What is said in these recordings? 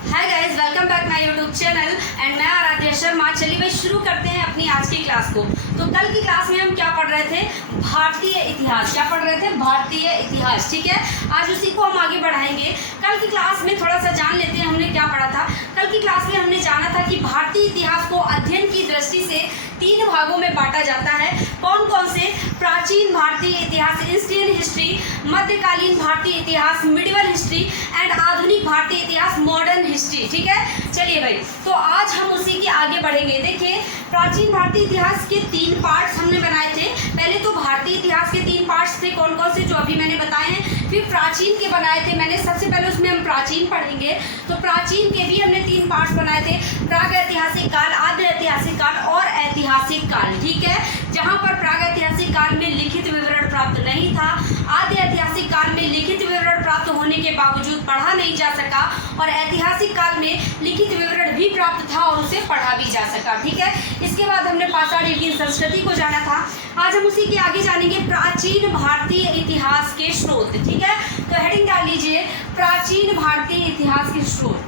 Hi guys, welcome back my YouTube channel and मैं आराध्या शर्मा। चलिए भाई शुरू करते हैं अपनी आज की क्लास को। तो कल की क्लास में हम क्या पढ़ रहे थे? भारतीय इतिहास। क्या पढ़ रहे थे? भारतीय इतिहास। ठीक है, आज उसी को हम आगे बढ़ाएंगे। कल की क्लास में थोड़ा सा जान लेते हैं हमने क्या पढ़ा था। कल की क्लास में हमने जाना था कि भारतीय इतिहास को अध्ययन की दृष्टि से 3 भागों में बांटा जाता है। कौन कौन से? प्राचीन भारतीय इतिहास, इंडियन हिस्ट्री, मध्यकालीन भारतीय इतिहास, मिडिवल हिस्ट्री एंड आधुनिक भारतीय इतिहास, मॉडर्न हिस्ट्री। ठीक है, चलिए भाई, तो आज हम उसी के आगे बढ़ेंगे। देखिए, प्राचीन भारतीय इतिहास के 3 पार्ट्स हमने बनाए थे। पहले तो भारतीय इतिहास के 3 पार्ट्स थे, कौन कौन से, जो अभी मैंने बताए हैं। फिर प्राचीन के बनाए थे मैंने। सबसे पहले उसमें हम प्राचीन पढ़ेंगे। तो प्राचीन के भी हमने 3 पार्ट्स बनाए थे, प्राग ऐतिहासिक काल, आद्य ऐतिहासिक काल और ऐतिहासिक काल। ठीक है, जहाँ पर प्राग ऐतिहासिक काल में लिखित विवरण प्राप्त नहीं था, आद्य ऐतिहासिक काल में लिखित विवरण प्राप्त होने के बावजूद पढ़ा नहीं जा सका, और ऐतिहासिक काल में लिखित विवरण भी प्राप्त था और उसे पढ़ा भी जा सका। ठीक है, इसके बाद हमने पाषाण युग की संस्कृति को जाना था। आज हम उसी के आगे जानेंगे प्राचीन भारतीय इतिहास के स्रोत। ठीक है, तो हेडिंग डाल लीजिए, प्राचीन भारतीय इतिहास के स्रोत।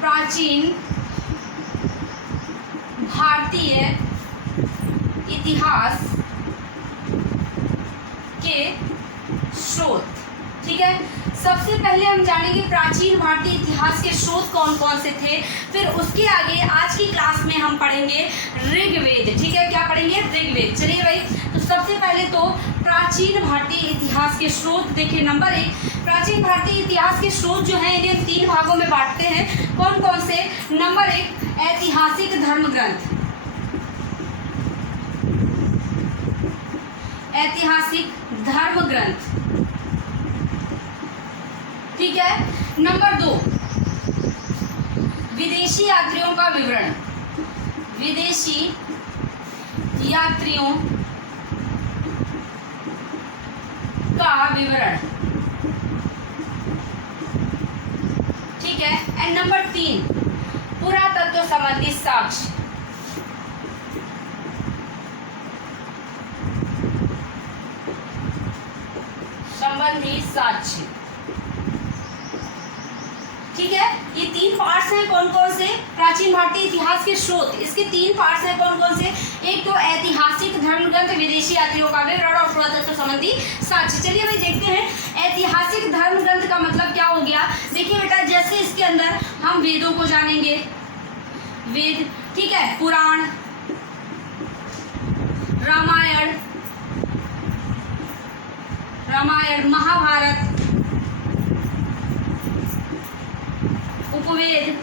प्राचीन भारतीय इतिहास के स्रोत। ठीक है, सबसे पहले हम जानेंगे प्राचीन भारतीय इतिहास के स्रोत कौन कौन से थे। फिर उसके आगे आज की क्लास में हम पढ़ेंगे ऋग्वेद। ठीक है, क्या पढ़ेंगे? ऋग्वेद। चलिए भाई, तो सबसे पहले तो प्राचीन भारतीय इतिहास के स्रोत देखिए। नंबर 1, प्राचीन भारतीय इतिहास के स्रोत जो हैं इन्हें 3 भागों में बांटते हैं। कौन कौन से? नंबर 1, ऐतिहासिक धर्म ग्रंथ। ऐतिहासिक धर्म ग्रंथ। ठीक है, नंबर 2, विदेशी यात्रियों का विवरण। विदेशी यात्रियों का विवरण। ठीक है, एंड नंबर 3, पुरातत्व संबंधी साक्ष्य। संबंधी साक्ष्य। ठीक है, ये 3 पार्ट्स हैं। कौन कौन से? प्राचीन भारतीय इतिहास के स्रोत, इसके 3 पार्ट्स हैं। कौन कौन से? एक तो ऐतिहासिक धर्म ग्रंथ, विदेशी यात्रियों का विवरण और पुरातत्व संबंधी साक्ष्य। चलिए भाई देखते हैं, ऐतिहासिक धर्म ग्रंथ का मतलब क्या हो गया। देखिए बेटा, जैसे इसके अंदर हम वेदों को जानेंगे, वेद। ठीक है, पुराण, रामायण, महाभारत, उपवेद।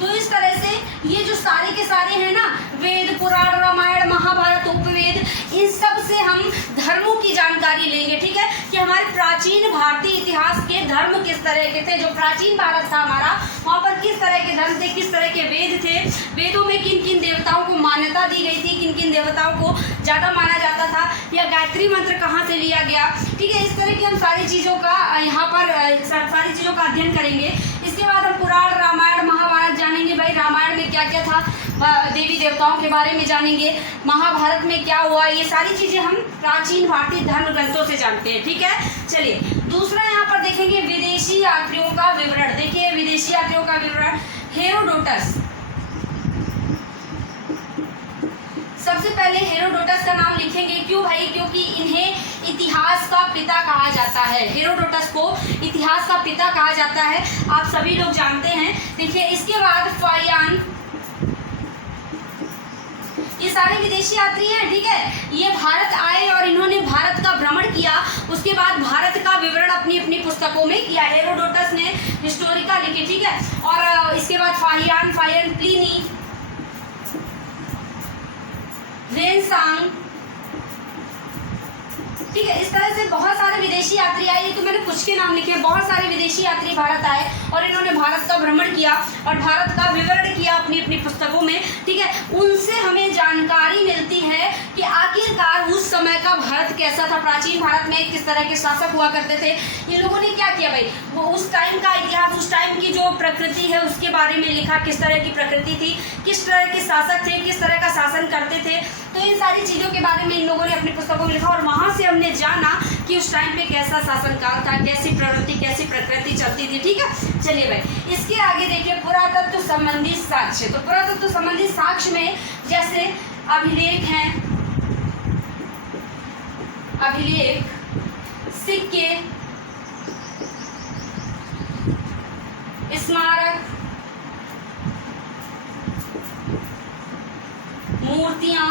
तो इस तरह से ये जो सारे के सारे हैं ना, वेद, पुराण, रामायण, महाभारत, उपवेद, इन सब से हम धर्मों की जानकारी लेंगे। ठीक है, कि हमारे प्राचीन भारतीय इतिहास के धर्म किस तरह के थे। जो प्राचीन भारत था हमारा, वहाँ पर किस तरह के धर्म थे, किस तरह के वेद थे, वेदों में किन किन देवताओं को मान्यता दी गई थी, किन किन देवताओं को ज़्यादा माना जाता था, या गायत्री मंत्र कहाँ से लिया गया। ठीक है, इस तरह की हम सारी चीज़ों का यहाँ पर सारी चीज़ों का अध्ययन करेंगे। इसके बाद हम पुराण, रामायण, महाभारत जानेंगे। भाई रामायण में क्या क्या था, देवी देवताओं के बारे में जानेंगे। महाभारत में क्या हुआ, ये सारी चीज़ें हम प्राचीन भारतीय धर्म ग्रंथों से जानते हैं। ठीक है, चलिए दूसरा यहाँ पर देखेंगे, विदेशी यात्रियों का विवरण। देखिए, विदेशी यात्रियों का विवरण, हेरोडोटस। सबसे पहले हेरोडोटस का नाम लिखेंगे। क्यों भाई? क्योंकि इन्हें इतिहास का पिता कहा जाता है। हेरोडोटस को इतिहास का पिता कहा जाता है, आप सभी लोग जानते हैं। देखिए, इसके बाद फाहियान, ये सारे विदेशी यात्री हैं। ठीक है, ये भारत आए और इन्होंने भारत का भ्रमण किया। उसके बाद भारत का विवरण अपनी अपनी पुस्तकों में किया। हेरोडोटस ने हिस्टोरिका लिखी। ठीक है, और इसके बाद फाहियान, प्लिनी, रेनसांग। ठीक है, इस तरह से बहुत सारे विदेशी यात्री आए। ये तो मैंने कुछ के नाम लिखे हैं। बहुत सारे विदेशी यात्री भारत आए और इन्होंने भारत का भ्रमण किया और भारत का विवरण किया अपनी अपनी पुस्तकों में। ठीक है, उनसे हमें जानकारी मिलती है कि आखिरकार उस समय का भारत कैसा था, प्राचीन भारत में किस तरह के शासक हुआ करते थे, इन लोगों ने क्या किया। भाई वो उस टाइम का इतिहास, उस टाइम की जो प्रकृति है उसके बारे में लिखा, किस तरह की प्रकृति थी, किस तरह के शासक थे, किस तरह का शासन करते थे। तो इन सारी चीज़ों के बारे में इन लोगों ने अपनी पुस्तकों में लिखा और वहाँ से हमने जाना कि उस टाइम पे कैसा शासनकाल था, कैसी प्रवृत्ति कैसी प्रकृति चलती थी। ठीक है, चलिए भाई इसके आगे देखिए पुरातत्व संबंधी साक्ष्य। तो पुरातत्व संबंधी साक्ष्य में जैसे अभिलेख हैं, अभिलेख, सिक्के, स्मारक, मूर्तियां,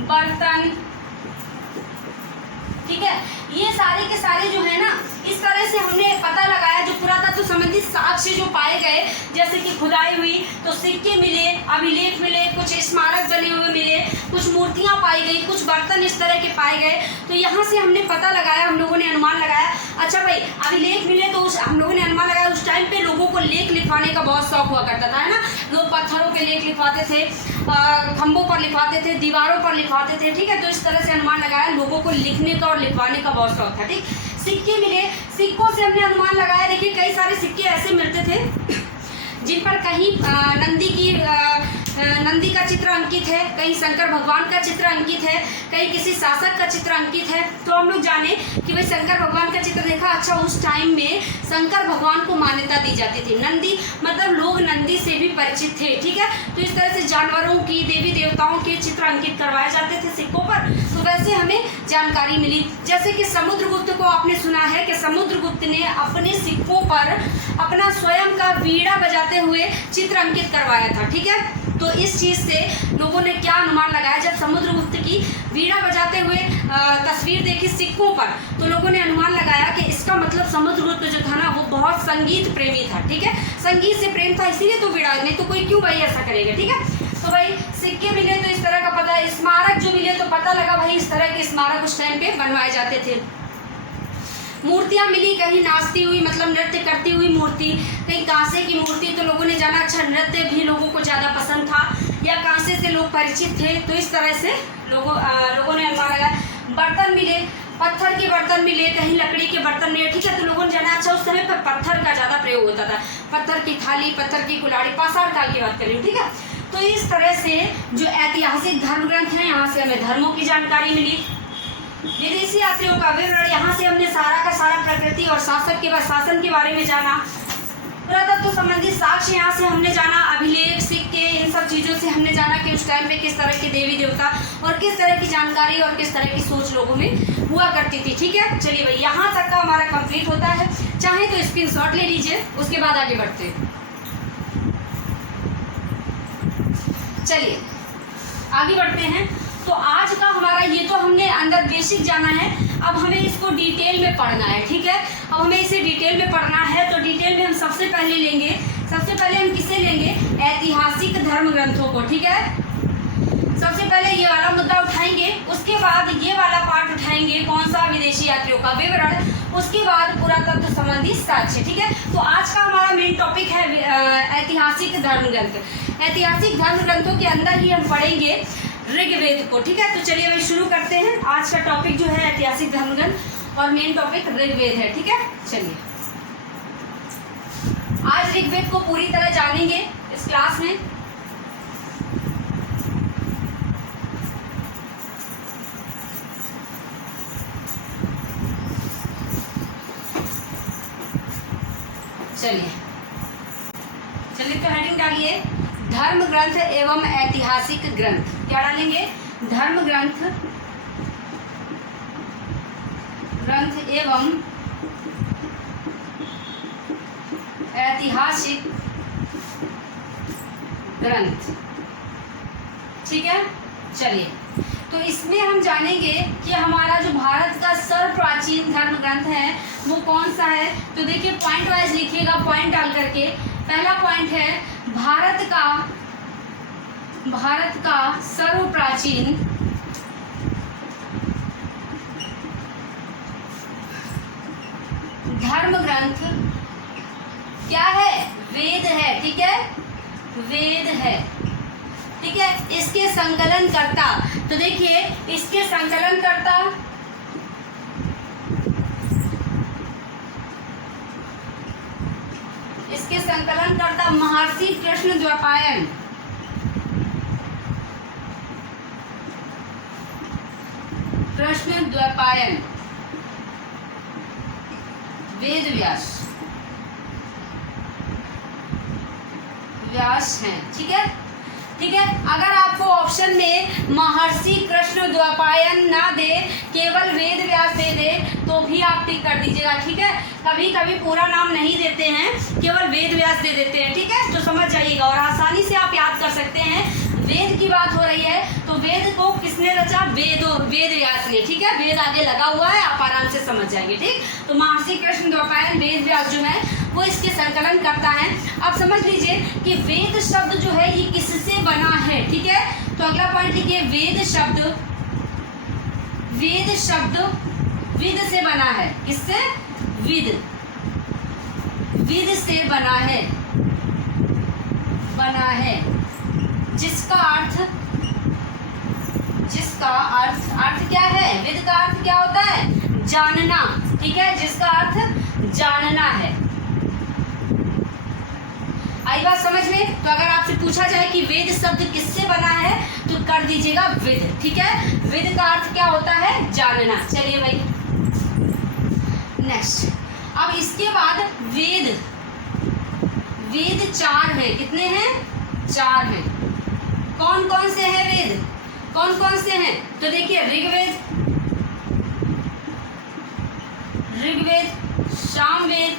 बर्तन, ठीक है, ये सारे के सारे जो है ना, इस तरह से हमने पता लगाया जो पुरातत्व संबंधी साक्ष्य जो पाए गए, जैसे कि खुदाई हुई तो सिक्के मिले, अभिलेख मिले, कुछ स्मारक बने हुए मिले, कुछ मूर्तियां पाई गई, कुछ बर्तन इस तरह के पाए गए। तो यहाँ से हमने पता लगाया, हम लोगों ने अनुमान लगाया। अच्छा भाई अभिलेख मिले तो हम लोगों ने अनुमान लगाया उस टाइम पे लोगों को लेख लिखवाने का बहुत शौक हुआ करता था, है ना। लोग पत्थरों के लेख लिखवाते थे, खंभों पर लिखवाते थे, दीवारों पर लिखवाते थे। ठीक है, तो इस तरह से अनुमान लगाया लोगों को लिखने का और लिखवाने का बहुत शौक था। ठीक, सिक्के मिले, सिक्कों से हमने अनुमान लगाया। देखिए कई सारे सिक्के ऐसे मिलते थे जिन पर कहीं नंदी का चित्र अंकित है, कहीं शंकर भगवान का चित्र अंकित है, कहीं किसी शासक का चित्र अंकित है। तो हम लोग जाने कि भाई शंकर भगवान का चित्र देखा, अच्छा उस टाइम में शंकर भगवान को मान्यता दी जाती थी। नंदी मतलब लोग नंदी से भी परिचित थे। ठीक है, तो इस तरह से जानवरों की, देवी देवताओं के चित्र अंकित करवाए जाते थे सिक्कों पर। तो वैसे हमें जानकारी मिली। जैसे कि समुद्रगुप्त को आपने सुना है कि समुद्रगुप्त ने अपने सिक्कों पर अपना स्वयं का वीणा बजाते हुए चित्र अंकित करवाया था। ठीक है, तो इस चीज़ से लोगों ने क्या अनुमान लगाया, जब समुद्रगुप्त की वीणा बजाते हुए तस्वीर देखी सिक्कों पर, तो लोगों ने अनुमान लगाया कि इसका मतलब समुद्रगुप्त जो था ना वो बहुत संगीत प्रेमी था। ठीक है, संगीत से प्रेम था इसीलिए तो वीणा, नहीं तो कोई क्यों भाई ऐसा करेगा। ठीक है, तो भाई सिक्के मिले तो इस तरह का पता, स्मारक जो मिले तो पता लगा भाई इस तरह के स्मारक उस टाइम पे बनवाए जाते थे। मूर्तियाँ मिली, कहीं नाचती हुई मतलब नृत्य करती हुई मूर्ति, कहीं कांसे की मूर्ति, तो लोगों ने जाना अच्छा नृत्य भी लोगों को ज़्यादा पसंद था या कांसे से लोग परिचित थे। तो इस तरह से लोगों ने अनुमान लगाया। बर्तन मिले, पत्थर के बर्तन मिले, कहीं लकड़ी के बर्तन मिले। ठीक है, तो लोगों ने जाना अच्छा उस समय पर पत्थर का ज़्यादा प्रयोग होता था, पत्थर की थाली, पत्थर की कुल्हाड़ी, पाषाण काल की बात करें। ठीक है, तो इस तरह से जो ऐतिहासिक धर्म ग्रंथ हैं यहाँ से हमें धर्मों की जानकारी मिली। विदेशी यात्रियों का विवरण, यहाँ से हमने सारा का सारा प्रकृति और शासन के बारे में जाना। पुरातत्व संबंधी साक्ष्य यहाँ से हमने जाना, अभिलेख, सिक्के, इन सब चीज़ों से हमने जाना कि उस टाइम पे किस तरह के देवी देवता और किस तरह की जानकारी और किस तरह की सोच लोगों में हुआ करती थी। ठीक है, चलिए भाई यहाँ तक का हमारा कंप्लीट होता है। चाहे तो स्क्रीनशॉट ले लीजिए, उसके बाद आगे बढ़ते हैं। चलिए आगे बढ़ते हैं। तो आज का हमारा ये तो हमने अंदर बेसिक जाना है, अब हमें इसको डिटेल में पढ़ना है। ठीक है, अब हमें इसे डिटेल में पढ़ना है। तो डिटेल में हम सबसे पहले लेंगे, सबसे पहले हम किसे लेंगे, ऐतिहासिक धर्म ग्रंथों को। ठीक है, सबसे पहले ये वाला मुद्दा उठाएंगे, उसके बाद ये वाला पार्ट उठाएंगे, कौन सा, विदेशी यात्रियों का विवरण, उसके बाद पुरातत्व संबंधी साक्ष्य। ठीक है, तो आज का हमारा मेन टॉपिक है ऐतिहासिक धर्म ग्रंथ। ऐतिहासिक धर्म ग्रंथों के अंदर ही हम पढ़ेंगे ऋग्वेद को। ठीक है, तो चलिए भाई शुरू करते हैं। आज का टॉपिक जो है ऐतिहासिक धर्म ग्रंथ और मेन टॉपिक ऋग्वेद है। ठीक है, चलिए आज ऋग्वेद को पूरी तरह जानेंगे इस क्लास में। चलिए तो हेडिंग डालिए, धर्म ग्रंथ एवं ऐतिहासिक ग्रंथ। क्या डालेंगे, धर्म ग्रंथ एवं ऐतिहासिक ग्रंथ। ठीक है, चलिए तो इसमें हम जानेंगे कि हमारा जो भारत का सर्व प्राचीन धर्म ग्रंथ है वो कौन सा है। तो देखिए पॉइंट वाइज लिखिएगा, पॉइंट डाल करके। पहला पॉइंट है भारत का सर्व प्राचीन धर्म ग्रंथ क्या है, वेद है। ठीक है, वेद है। ठीक है, इसके संकलन करता, तो देखिए इसके संकलन करता महर्षि कृष्ण द्वैपायन। कृष्ण द्वैपायन वेद व्यास हैं। ठीक है, ठीक है। अगर आपको ऑप्शन में महर्षि कृष्ण द्वैपायन ना दे, केवल वेद व्यास दे दे, तो भी आप टिक कर दीजिएगा। ठीक है, कभी कभी पूरा नाम नहीं देते हैं, केवल वेद व्यास दे देते हैं। ठीक है, तो समझ जाइएगा और आसानी से आप याद कर सकते हैं। वेद की बात हो रही है तो वेद को किसने रचा? वेद व्यास ने। ठीक है, वेद आगे लगा हुआ है, आप आराम से समझ जाएंगे। ठीक, तो महर्षि कृष्ण द्वैपायन वेद व्यास जो है वो इसके संकलन करता है। अब समझ लीजिए कि वेद शब्द जो है ये किससे बना है। ठीक है, तो अगला पॉइंट लिखिए, वेद शब्द विद से बना है। किससे? विद से बना है, जिसका अर्थ क्या है? विद का अर्थ क्या होता है? जानना। ठीक है, जिसका अर्थ जानना है। आई बात समझ में? तो अगर आपसे पूछा जाए कि वेद शब्द किससे बना है तो कर दीजिएगा विद। ठीक है, विद का अर्थ क्या होता है? जानना। चलिए भाई नेक्स्ट। अब इसके बाद वेद 4 है। कितने हैं? 4 हैं। कौन कौन से हैं वेद? कौन कौन से हैं? तो देखिए, ऋग्वेद, सामवेद,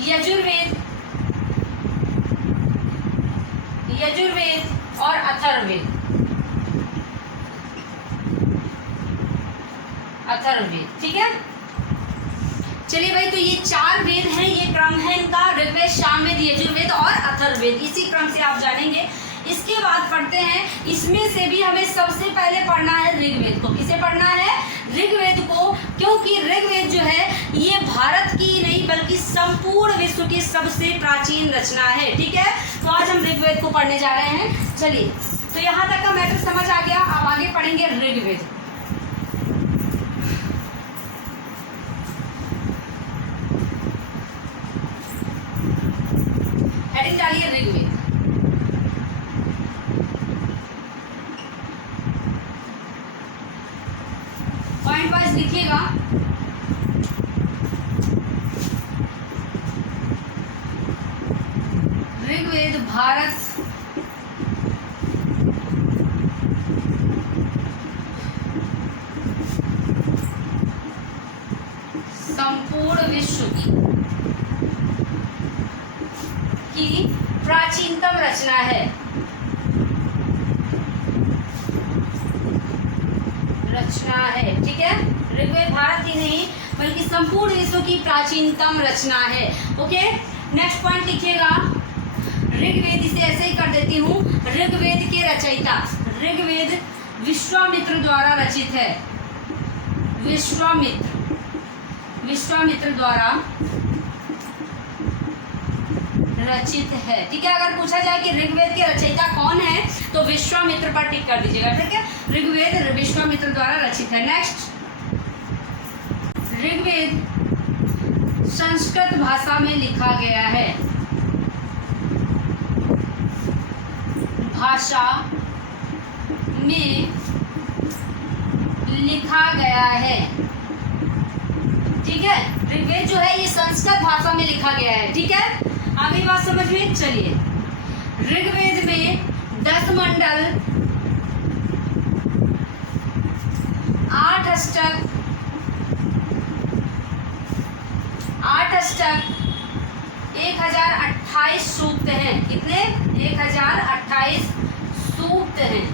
यजुर्वेद और अथर्ववेद। ठीक है, चलिए भाई, तो ये 4 वेद हैं, ये क्रम है इनका, ऋग्वेद, सामवेद, यजुर्वेद और अथर्ववेद। इसी क्रम से आप जानेंगे। इसके बाद पढ़ते हैं, इसमें से भी हमें सबसे पहले पढ़ना है ऋग्वेद को। किसे पढ़ना है? ऋग्वेद को, क्योंकि ऋग्वेद जो है ये भारत की नहीं बल्कि संपूर्ण विश्व की सबसे प्राचीन रचना है। ठीक है, तो आज हम ऋग्वेद को पढ़ने जा रहे हैं। चलिए, तो यहाँ तक का मैटर समझ आ गया। अब आगे पढ़ेंगे ऋग्वेद। हेडिंग डालिए ऋग्वेद। पॉइंट वाइज लिखिएगा। ऋग्वेद भारत संपूर्ण विश्व की प्राचीनतम रचना है। ठीक है, ऋग्वेद भारत ही नहीं बल्कि संपूर्ण विश्व की प्राचीनतम रचना है। ओके, नेक्स्ट पॉइंट लिखिएगा। ऋग्वेद, इसे ऐसे ही कर देती हूँ। ऋग्वेद के रचयिता, ऋग्वेद विश्वामित्र द्वारा रचित है। विश्वामित्र द्वारा रचित है। ठीक है, अगर पूछा जाए कि ऋग्वेद के रचयिता कौन है तो विश्वामित्र पर टिक कर दीजिएगा। ठीक है, ऋग्वेद विश्वामित्र द्वारा रचित है। नेक्स्ट, ऋग्वेद संस्कृत भाषा में लिखा गया है। ठीक है, ऋग्वेद जो है ये संस्कृत भाषा में लिखा गया है। ठीक है, आगे बात समझ में। चलिए, ऋग्वेद में 10 मंडल, 8 अष्टक, 1028 सूक्त हैं। कितने? 1028 सूक्त हैं।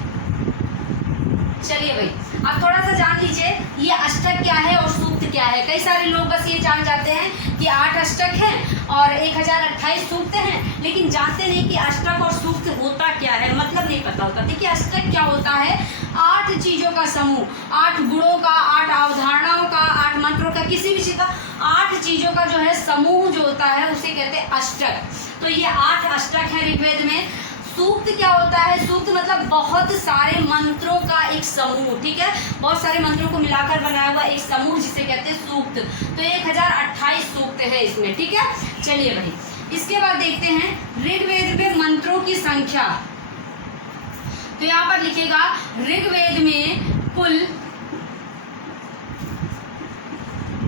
चलिए भाई, अब थोड़ा सा जान लीजिए ये अष्टक क्या है और सूक्त क्या है। कई सारे लोग बस ये जान जाते हैं कि 8 अष्टक हैं और 1028 सूक्त हैं, लेकिन जानते नहीं कि अष्टक और सूक्त होता क्या है, मतलब नहीं पता होता। देखिए, अष्टक क्या होता है? 8 चीज़ों का समूह, 8 गुणों का, 8 अवधारणाओं का, 8 मंत्रों का, किसी भी चीज़ का 8 चीज़ों का जो है समूह जो होता है उसे कहते हैं अष्टक। तो ये 8 अष्टक है ऋग्वेद में। सूक्त क्या होता है? सूक्त मतलब बहुत सारे मंत्रों का एक समूह। ठीक है, बहुत सारे मंत्रों को मिलाकर बनाया हुआ एक समूह जिसे कहते हैं सूक्त। तो 1028 सूक्त है इसमें। ठीक है, चलिए भाई, इसके बाद देखते हैं ऋग्वेद में मंत्रों की संख्या। तो यहाँ पर लिखेगा ऋग्वेद में कुल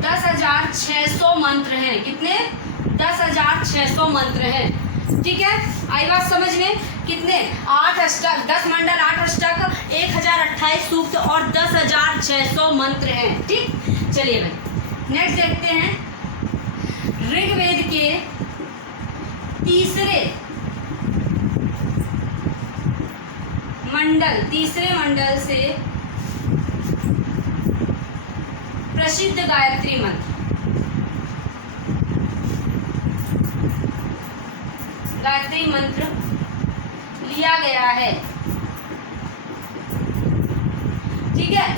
10,600 मंत्र हैं। कितने? 10,600 मंत्र हैं। ठीक है, आई बात समझ में? कितने? 8 अष्टक, 10 मंडल, 8 अष्टक, 1028 सूक्त और 10,600 मंत्र हैं। ठीक, चलिए भाई नेक्स्ट देखते हैं। ऋग्वेद के तीसरे मंडल से प्रसिद्ध गायत्री मंत्र, लिया गया है। ठीक है,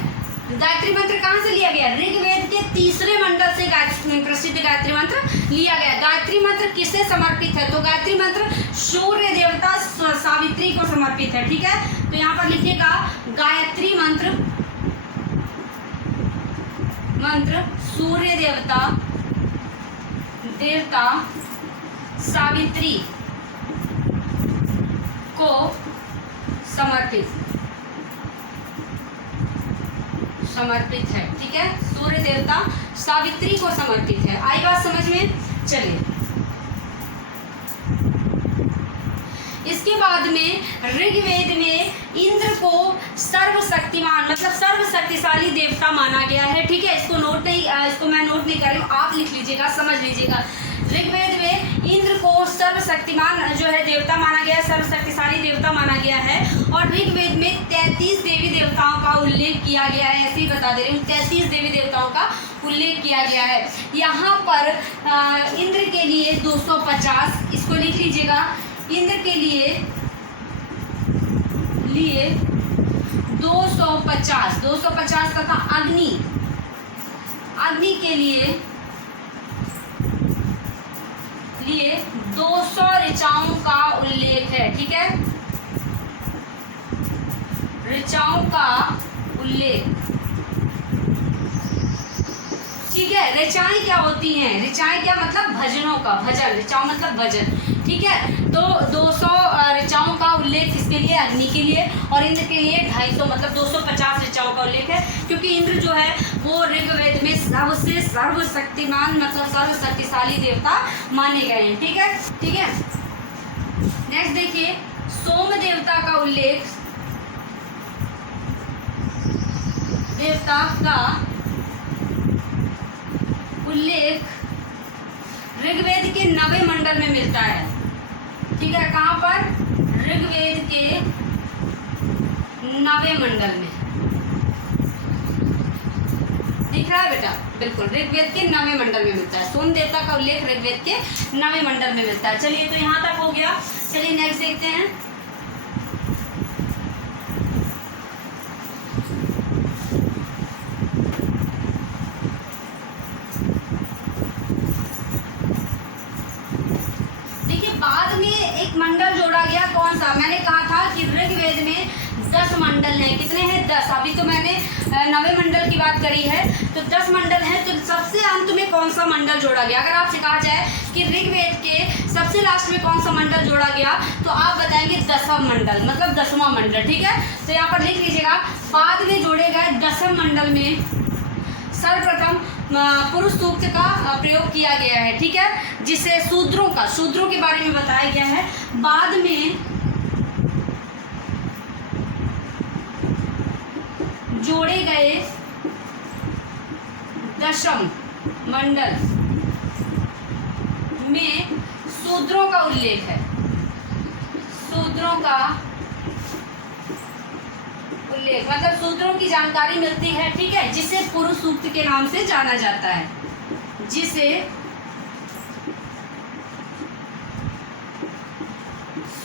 गायत्री मंत्र कहाँ से लिया गया? ऋग्वेद के तीसरे मंडल से प्रसिद्ध गायत्री मंत्र लिया गया। गायत्री मंत्र किसे समर्पित है? तो गायत्री मंत्र सूर्य देवता सावित्री को समर्पित है। ठीक है, तो यहाँ पर लिखिएगा गायत्री मंत्र सूर्य देवता सावित्री को समर्पित है। ठीक है, सूर्य देवता सावित्री को समर्पित है। आई बात समझ में? चलिए इसके बाद में ऋग्वेद में इंद्र को सर्वशक्तिमान मतलब सर्वशक्तिशाली देवता माना गया है। ठीक है, इसको मैं नोट नहीं कर रही हूँ, आप लिख लीजिएगा, समझ लीजिएगा। ऋग्वेद में इंद्र को सर्वशक्तिमान जो है देवता माना गया है, सर्वशक्तिशाली देवता माना गया है। और ऋग्वेद में 33 देवी देवताओं का उल्लेख किया गया है। ऐसे ही बता दे रही हूँ, 33 देवी देवताओं का उल्लेख किया गया है। यहाँ पर इंद्र के लिए 250, इसको लिख लीजिएगा। इंद्र के लिए 250 तथा अग्नि के लिए 200 ऋचाओं का उल्लेख है। ठीक है, ऋचाओं का उल्लेख। ठीक है, ऋचाएं क्या होती हैं? ऋचाएं क्या मतलब? भजनों का भजन, ऋचाओं मतलब भजन। ठीक है, तो 200 ऋचाओं का उल्लेख इसके लिए, अग्नि के लिए, और इंद्र के लिए 250 मतलब 250 ऋचाओं का उल्लेख है। क्योंकि इंद्र जो है वो ऋग्वेद में सबसे सर्वशक्तिमान मतलब सर्वशक्तिशाली देवता माने गए हैं। ठीक है, ठीक है। नेक्स्ट देखिए, सोम देवता का उल्लेख ऋग्वेद के 9वें मंडल में मिलता है। ठीक है, कहाँ पर? ऋग्वेद के 9वें मंडल में दिख रहा है बेटा? बिल्कुल, ऋग्वेद के 9वें मंडल में मिलता है। सोम देवता का उल्लेख ऋग्वेद के 9वें मंडल में मिलता है। चलिए, तो यहाँ तक हो गया। चलिए नेक्स्ट देखते हैं। मंडल जोड़ा गया, कौन सा? मैंने कहा था कि ऋग्वेद में 10 मंडल हैं। कितने हैं? 10। अभी तो मैंने 9वें मंडल की बात करी है, तो 10 मंडल हैं। तो सबसे अंत में कौन सा मंडल जोड़ा गया? अगर आपसे कहा जाए कि ऋग्वेद के सबसे लास्ट में कौन सा मंडल जोड़ा गया, तो आप बताएंगे 10वां मंडल मतलब 10वां मंडल। ठीक है, तो यहाँ पर लिख लीजिएगा। बाद में जोड़े गए 10वें मंडल में सर्वप्रथम पुरुष सूक्त का प्रयोग किया गया है। ठीक है, जिसे शूद्रों के बारे में बताया गया है। बाद में जोड़े गए 10वें मंडल में शूद्रों का उल्लेख है। शूद्रों का उल्लेख मतलब शूद्रों की जानकारी मिलती है। ठीक है, जिसे पुरुष सूक्त के नाम से जाना जाता है, जिसे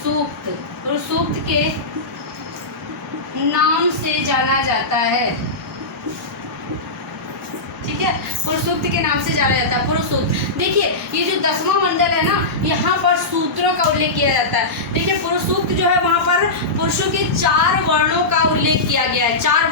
पुरुष सूक्त के नाम से जाना जाता है। ठीक है, पुरुष सूक्त के नाम से जाना जाता है। पुरुष सूक्त, देखिए ये जो 10वां मंडल है ना, यहाँ पर सूत्रों का उल्लेख किया जाता है। देखिए पुरुष सूक्त जो है वहाँ पर पुरुषों के 4 वर्णों का उल्लेख किया गया है। 4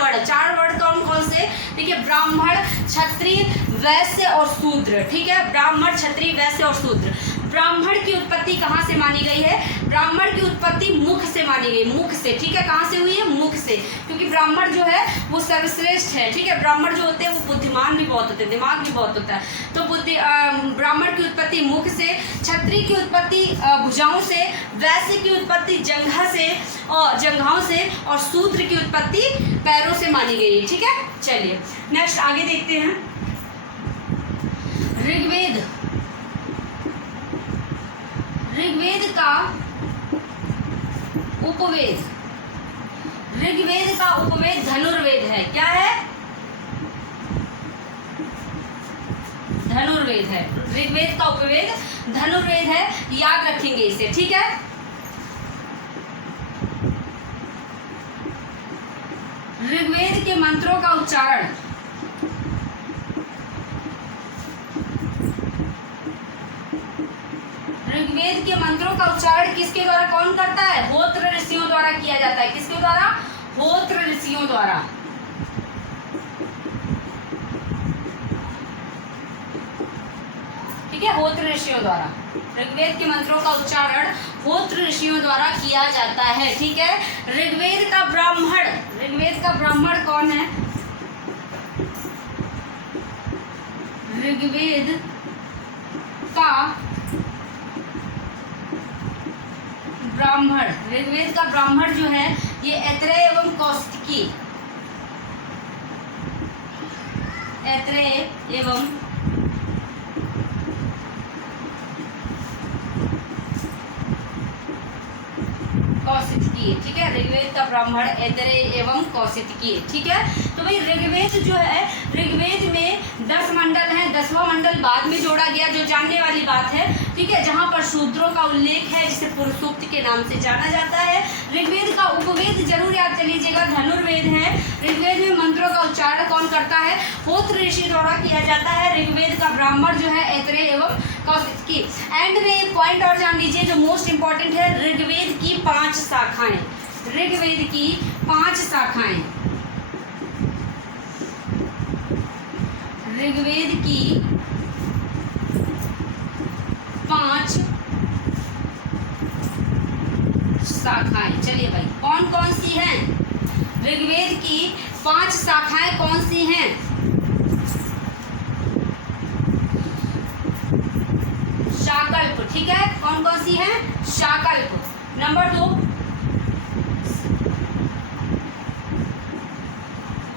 वर्ण कौन कौन से? देखिए, ब्राह्मण, क्षत्रिय, वैश्य और शूद्र। ठीक है, ब्राह्मण, क्षत्रिय, वैश्य और शूद्र। ब्राह्मण की उत्पत्ति कहाँ से मानी गई है? ब्राह्मण की उत्पत्ति मुख से मानी गई, मुख से, ठीक है। कहाँ से हुई है? मुख से, क्योंकि ब्राह्मण जो है वो सर्वश्रेष्ठ है, ठीक है। ब्राह्मण जो होते हैं वो बुद्धिमान भी बहुत होते हैं, दिमाग भी बहुत होता है। तो ब्राह्मण की उत्पत्ति मुख से, क्षत्रिय की उत्पत्ति भुजाओं से, वैश्य की उत्पत्ति जंघा से और जंघाओं से, और शूद्र की उत्पत्ति पैरों से मानी गई है, ठीक है। चलिए नेक्स्ट आगे देखते हैं। ऋग्वेद, ऋग्वेद का उपवेद, ऋग्वेद का उपवेद धनुर्वेद है। क्या है? धनुर्वेद है। ऋग्वेद का उपवेद धनुर्वेद है, याद रखेंगे इसे, ठीक है। ऋग्वेद के मंत्रों का उच्चारण, ऋग्वेद के मंत्रों का उच्चारण किसके द्वारा, कौन करता है? होत्र ऋषियों द्वारा किया जाता है। किसके द्वारा? होत्र ऋषियों द्वारा। ठीक है, होत्र ऋषियों द्वारा। ऋग्वेद के मंत्रों का उच्चारण होत्र ऋषियों द्वारा किया जाता है, ठीक है। ऋग्वेद का ब्राह्मण, ऋग्वेद का ब्राह्मण कौन है? ऋग्वेद का ब्राह्मण, ऋग्वेद का ब्राह्मण जो है ये ऐत्रेय एवं कौशिकी, ऐत्रेय एवं कौशिकी, ठीक है। ऋग्वेद का ब्राह्मण ऐत्रेय एवं कौशिकी, ठीक है। तो भाई ऋग्वेद जो है, ऋग्वेद में 10 मंडल हैं, 10वां मंडल बाद में जोड़ा गया, जो जानने वाली बात है, ठीक है। जहाँ पर शूद्रों का उल्लेख है, जिसे पुरुषोक्त के नाम से जाना जाता है। ऋग्वेद का उपवेद जरूर याद कर लीजिएगा, धनुर्वेद है। ऋग्वेद में मंत्रों का उच्चारण कौन करता है? होत्र ऋषि द्वारा किया जाता है। ऋग्वेद का ब्राह्मण जो है ऐत्रेय एवं कौशिकी। एंड में एक पॉइंट और जान लीजिए जो मोस्ट इंपॉर्टेंट है, ऋग्वेद की 5 शाखाएं, ऋग्वेद की 5 शाखाएं, ऋग्वेद की 5 शाखाएं। चलिए भाई, कौन कौन सी हैं? ऋग्वेद की 5 शाखाएं कौन सी हैं? शाकल्प, ठीक है। कौन कौन सी हैं? शाकल्प। नंबर 2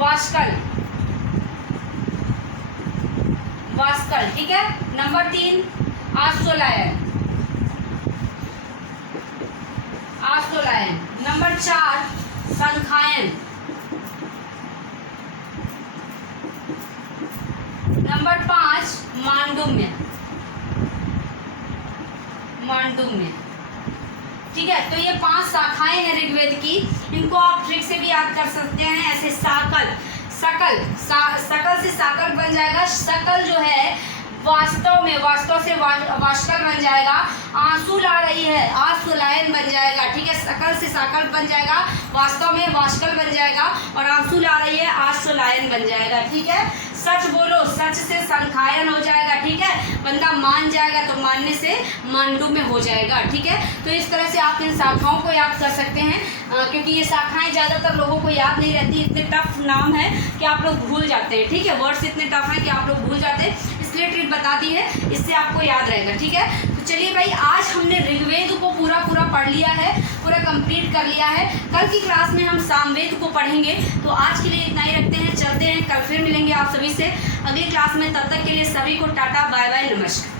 वाष्कल, वाष्कल, ठीक है। Number 3 Ashvalayan, Ashvalayan. Number 4 Sankhayan. Number 5 Mandukya, Mandukya, ठीक है। तो ये 5 शाखाएं हैं ऋग्वेद की, इनको आप ट्रिक से भी याद कर सकते हैं, ऐसे साकल, सकल, सकल से साकल बन जाएगा। सकल जो है वास्तव में, वास्तव से वाष्कल बन जाएगा। आंसू ला रही है, आश्वलायन बन जाएगा, ठीक है। सकल से साकल बन जाएगा, वास्तव में वाष्कल बन जाएगा, और आंसू ला रही है, आश्वलायन बन जाएगा, ठीक है। सच बोलो, सच से संखायन हो जाएगा, ठीक है। बंदा मान जाएगा तो मानने से मांडू में हो जाएगा, ठीक है। तो इस तरह से आप इन शाखाओं को याद कर सकते हैं, क्योंकि ये शाखाएं ज़्यादातर लोगों को याद नहीं रहती, इतने टफ नाम है कि आप लोग भूल जाते हैं, ठीक है। वर्ड्स इतने टफ हैं कि आप लोग भूल जाते हैं, इसलिए ट्रिक बता दी है, इससे आपको याद रहेगा, ठीक है। तो चलिए भाई, आज हमने ऋग्वेद को पूरा पढ़ लिया है, पूरा कंप्लीट कर लिया है। कल की क्लास में हम सामवेद को पढ़ेंगे। तो आज के लिए इतना ही रखते हैं, चलते हैं, कल फिर मिलेंगे आप सभी से अगली क्लास में। तब तक के लिए सभी को टाटा, बाय बाय, नमस्कार।